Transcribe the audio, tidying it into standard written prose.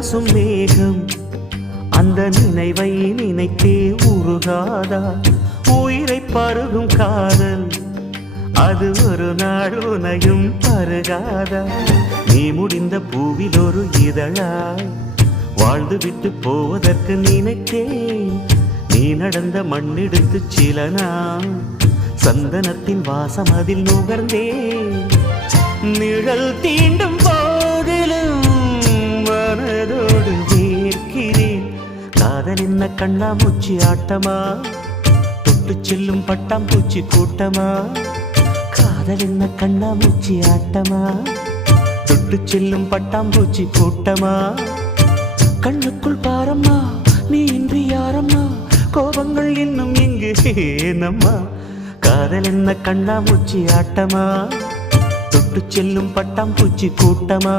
உரசும் மேகம் அந்த நினைவை நினைத்தே உருகாதா உயிரை பருகும் காதல் அது ஒரு நாள் உனையும் பருகாதா நீ முடிந்த பூவில் ஒரு இதழாய் வாழ்ந்து விட்டு போவதற்கு நினைத்தேன் நீ நடந்த மண்ணெடுத்து சில நாள் சந்தனத்தின் வாசம் அதில் நுகர்ந்தேன் நிழல் தீண்டும் போதிலும் மனதோடு வேர்க்கிறேன் காதல் என்ன கண்ணாமூச்சி ஆட்டமா தொட்டு செல்லும் பட்டாம்பூச்சி கூட்டமா காதல் என்ன கண்ணாமூச்சி ஆட்டமா தொட்டு செல்லும் பட்டாம்பூச்சி கூட்டமா கண்ணுக்குள் பாரம்மா நீ இன்றி யாரம்மா கோபங்கள் இன்னும் இங்கு ஏனம்மா காதல் என்ன கண்ணாமூச்சி ஆட்டமா தொட்டு செல்லும் பட்டாம்பூச்சி கூட்டமா